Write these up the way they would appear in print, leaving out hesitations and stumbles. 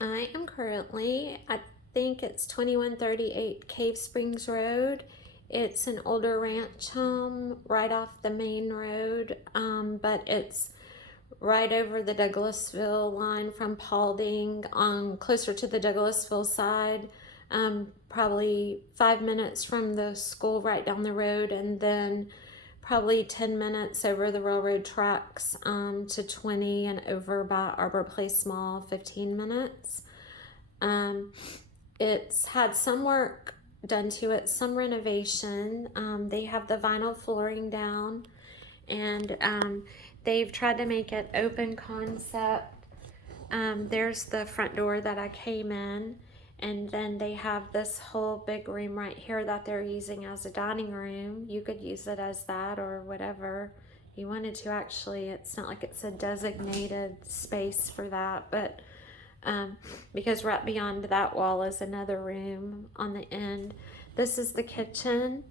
I am currently, I think it's 2138 Cave Springs Road. It's an older ranch home right off the main road, but it's right over the Douglasville line from Paulding, on closer to the Douglasville side. Probably 5 minutes from the school right down the road, and then probably 10 minutes over the railroad tracks to 20, and over by Arbor Place Mall, 15 minutes. Um, it's had some work done to it, some renovation. They have the vinyl flooring down, and they've tried to make it open concept. There's the front door that I came in, and then they have this whole big room right here that they're using as a dining room. You could use it as that or whatever you wanted to. Actually, it's not like it's a designated space for that, but because right beyond that wall is another room on the end. This is the kitchen.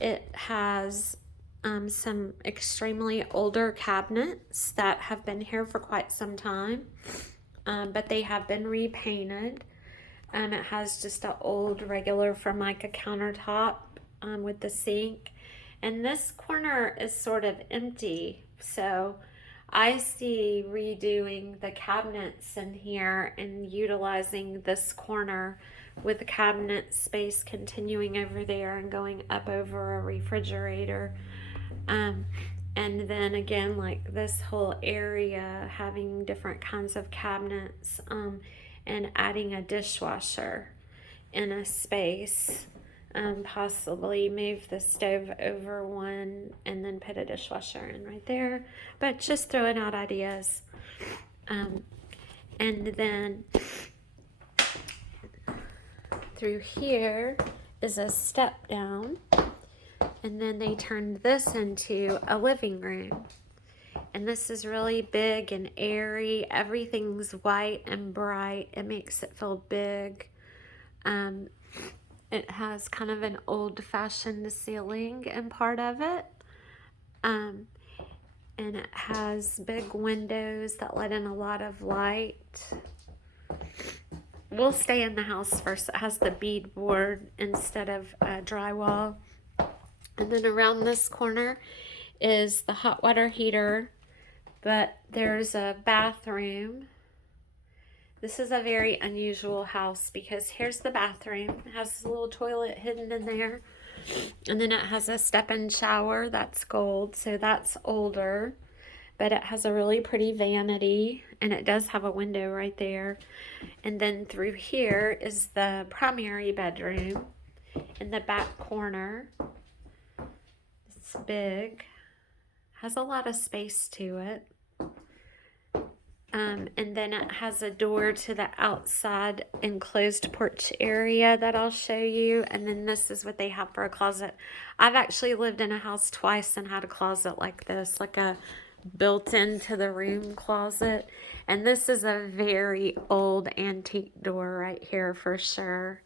It has some extremely older cabinets that have been here for quite some time, but they have been repainted. It has just an old regular Formica countertop with the sink. And this corner is sort of empty, so I see redoing the cabinets in here and utilizing this corner with the cabinet space continuing over there and going up over a refrigerator. Um, and then again, like this whole area having different kinds of cabinets, and adding a dishwasher in a space. Possibly move the stove over one and then put a dishwasher in right there. But just throwing out ideas. And then through here is a step down. And then they turned this into a living room. And this is really big and airy. Everything's white and bright. It makes it feel big. It has kind of an old-fashioned ceiling in part of it. And it has big windows that let in a lot of light. We'll stay in the house first. It has the beadboard instead of drywall. And then around this corner is the hot water heater, but there's a bathroom. This is a very unusual house because here's the bathroom. It has a little toilet hidden in there. And then it has a step-in shower that's gold, so that's older. But it has a really pretty vanity, and it does have a window right there. And then through here is the primary bedroom in the back corner. It's big. Has a lot of space to it. And then it has a door to the outside enclosed porch area that I'll show you. And then this is what they have for a closet. I've actually lived in a house twice and had a closet like this, like a built into the room closet. And this is a very old antique door right here for sure.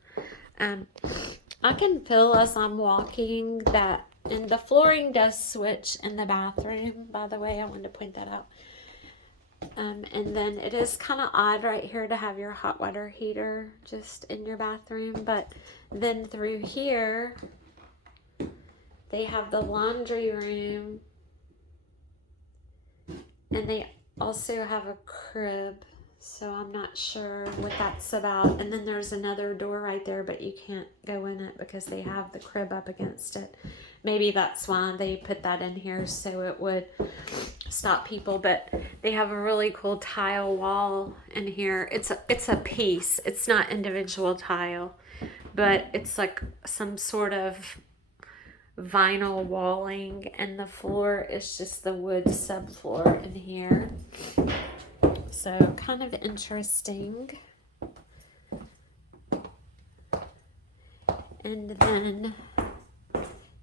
I can feel as I'm walking that, and the flooring does switch in the bathroom, by the way. I wanted to point that out. And then it is kind of odd right here to have your hot water heater just in your bathroom. But then through here, they have the laundry room. And they also have a crib. So I'm not sure what that's about. And then there's another door right there, but you can't go in it because they have the crib up against it. Maybe that's why they put that in here, so it would stop people. But they have a really cool tile wall in here. It's a piece. It's not individual tile, but it's like some sort of vinyl walling, and the floor is just the wood subfloor in here. So kind of interesting. And then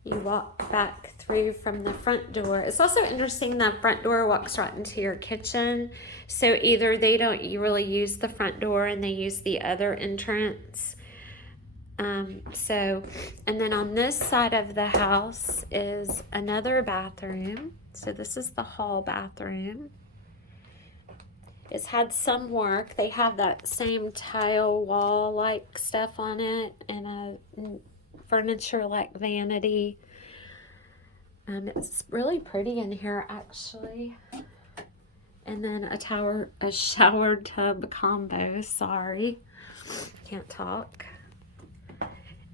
you walk back through from the front door. It's also interesting that front door walks right into your kitchen. So either they don't really use the front door and they use the other entrance. And then on this side of the house is another bathroom. So this is the hall bathroom. It's had some work. They have that same tile wall like stuff on it, and a furniture like vanity. It's really pretty in here actually. And then a shower tub combo. Sorry, can't talk.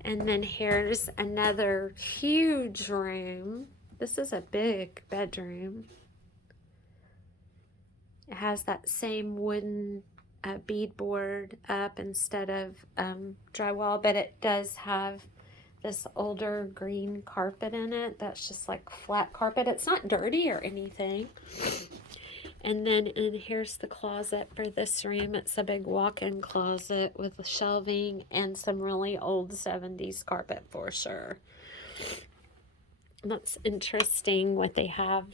And then here's another huge room. This is a big bedroom. It has that same wooden beadboard up instead of drywall, but it does have this older green carpet in it that's just like flat carpet. It's not dirty or anything. And then here's the closet for this room. It's a big walk-in closet with shelving and some really old 70s carpet for sure. That's interesting what they have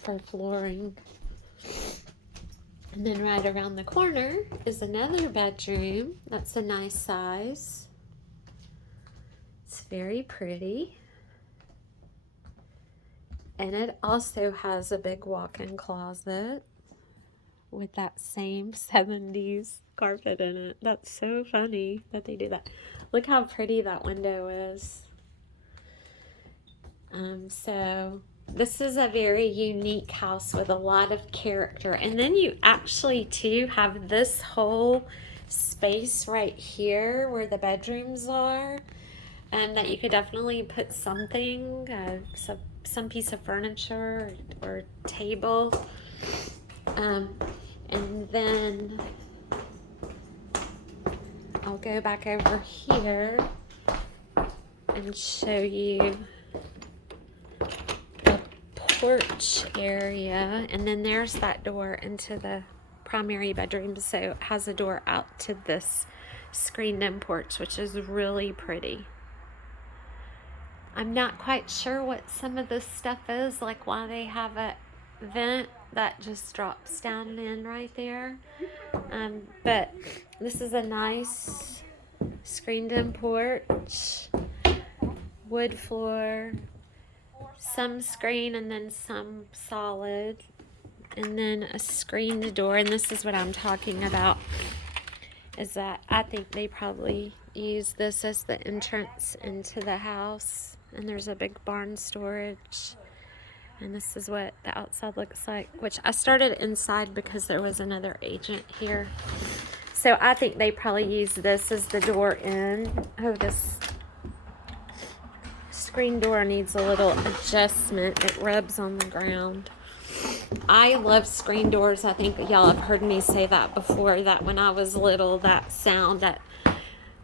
for flooring. And then right around the corner is another bedroom. That's a nice size. It's very pretty. And it also has a big walk-in closet with that same 70s carpet in it. That's so funny that they do that. Look how pretty that window is. So this is a very unique house with a lot of character. And then you actually too have this whole space right here where the bedrooms are, and that you could definitely put something, some piece of furniture or table. And then I'll go back over here and show you the porch area. And then there's that door into the primary bedroom. So it has a door out to this screened-in porch, which is really pretty. I'm not quite sure what some of this stuff is, like why they have a vent that just drops down in right there. But this is a nice screened-in porch, wood floor, some screen and then some solid, and then a screened door. And this is what I'm talking about, is that I think they probably use this as the entrance into the house. And there's a big barn storage. And this is what the outside looks like, which I started inside because there was another agent here. So I think they probably use this as the door in. Oh, this screen door needs a little adjustment. It rubs on the ground. I love screen doors. I think y'all have heard me say that before, that when I was little, that sound at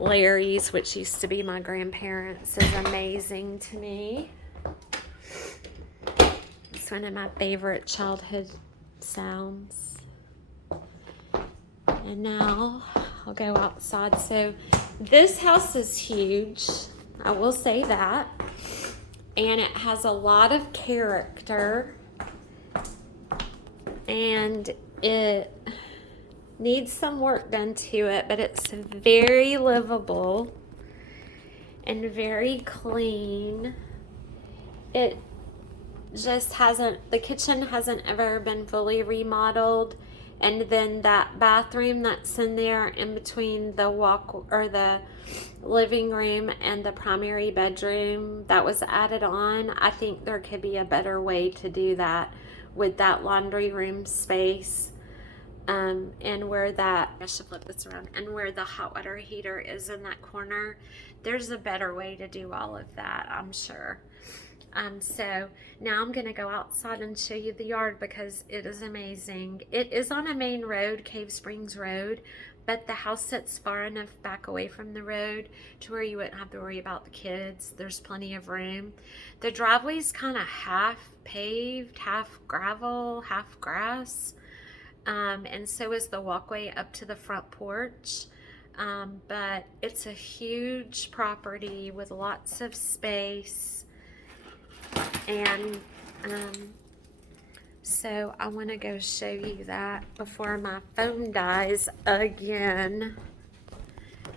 Larry's, which used to be my grandparents, is amazing to me. It's one of my favorite childhood sounds. And now I'll go outside. So this house is huge, I will say that, and it has a lot of character, and it needs some work done to it, but it's very livable and very clean. It just hasn't, the kitchen hasn't ever been fully remodeled, and then that bathroom that's in there in between the the living room and the primary bedroom that was added on, I think there could be a better way to do that with that laundry room space. And where that, I should flip this around, and where the hot water heater is in that corner, there's a better way to do all of that, I'm sure. So now I'm going to go outside and show you the yard because it is amazing. It is on a main road, Cave Springs Road, but the house sits far enough back away from the road to where you wouldn't have to worry about the kids. There's plenty of room. The driveway's kind of half paved, half gravel, half grass. And so is the walkway up to the front porch. But it's a huge property with lots of space. And so I want to go show you that before my phone dies again.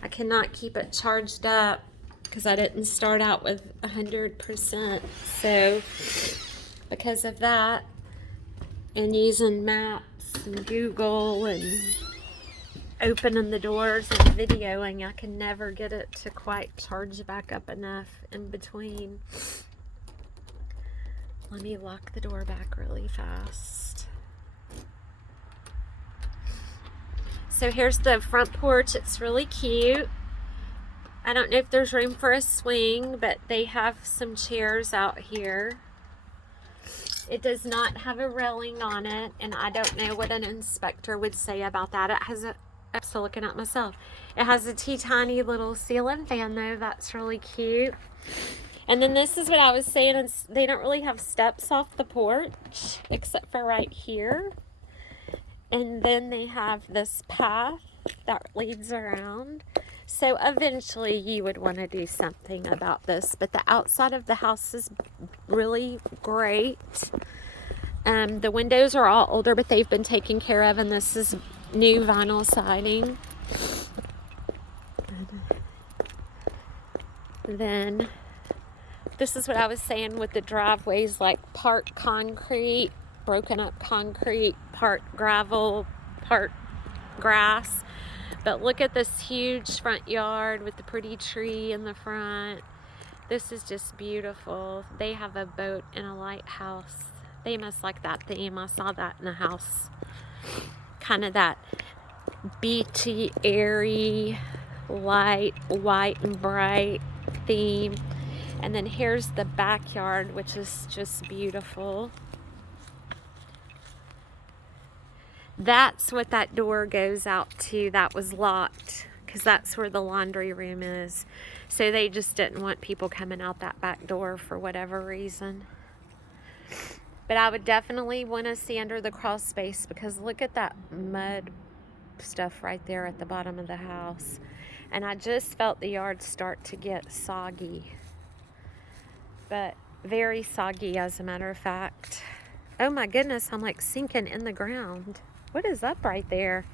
I cannot keep it charged up because I didn't start out with 100%. So because of that and using maps, and Google and opening the doors and videoing. I can never get it to quite charge back up enough in between. Let me lock the door back really fast. So here's the front porch. It's really cute. I don't know if there's room for a swing, but they have some chairs out here. It does not have a railing on it, and I don't know what an inspector would say about that. It has a, I'm still looking at myself. It has a teeny little ceiling fan though. That's really cute. And then this is what I was saying, they don't really have steps off the porch except for right here. And then they have this path that leads around. So eventually you would want to do something about this, but the outside of the house is really great. The windows are all older, but they've been taken care of, and this is new vinyl siding. And then this is what I was saying with the driveways, like part concrete, broken up concrete, part gravel, part grass. But look at this huge front yard with the pretty tree in the front. This is just beautiful. They have a boat and a lighthouse. They must like that theme. I saw that in the house. Kind of that beachy, airy, light, white and bright theme. And then here's the backyard, which is just beautiful. That's what that door goes out to. That was locked because that's where the laundry room is. So they just didn't want people coming out that back door for whatever reason. But I would definitely want to see under the crawl space, because look at that mud stuff right there at the bottom of the house. And I just felt the yard start to get soggy. But very soggy, as a matter of fact. Oh my goodness, I'm like sinking in the ground. What is up right there?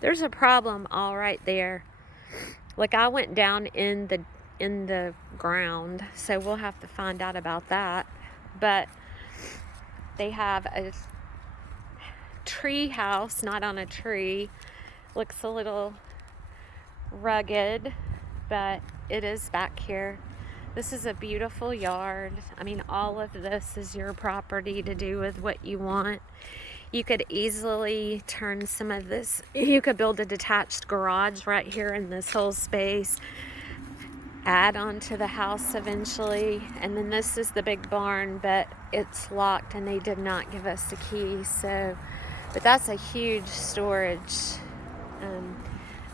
There's a problem all right there. Like, I went down in the ground, so we'll have to find out about that. But they have a tree house, not on a tree. Looks a little rugged, but it is back here. This is a beautiful yard. I mean, all of this is your property to do with what you want. You could easily turn some of this, you could build a detached garage right here in this whole space, add on to the house eventually. And then this is the big barn, but it's locked and they did not give us a key. So, but that's a huge storage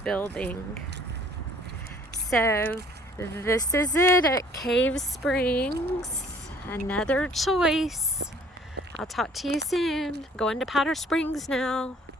building. So this is it at Cave Springs. Another choice. I'll talk to you soon. Going to Powder Springs now.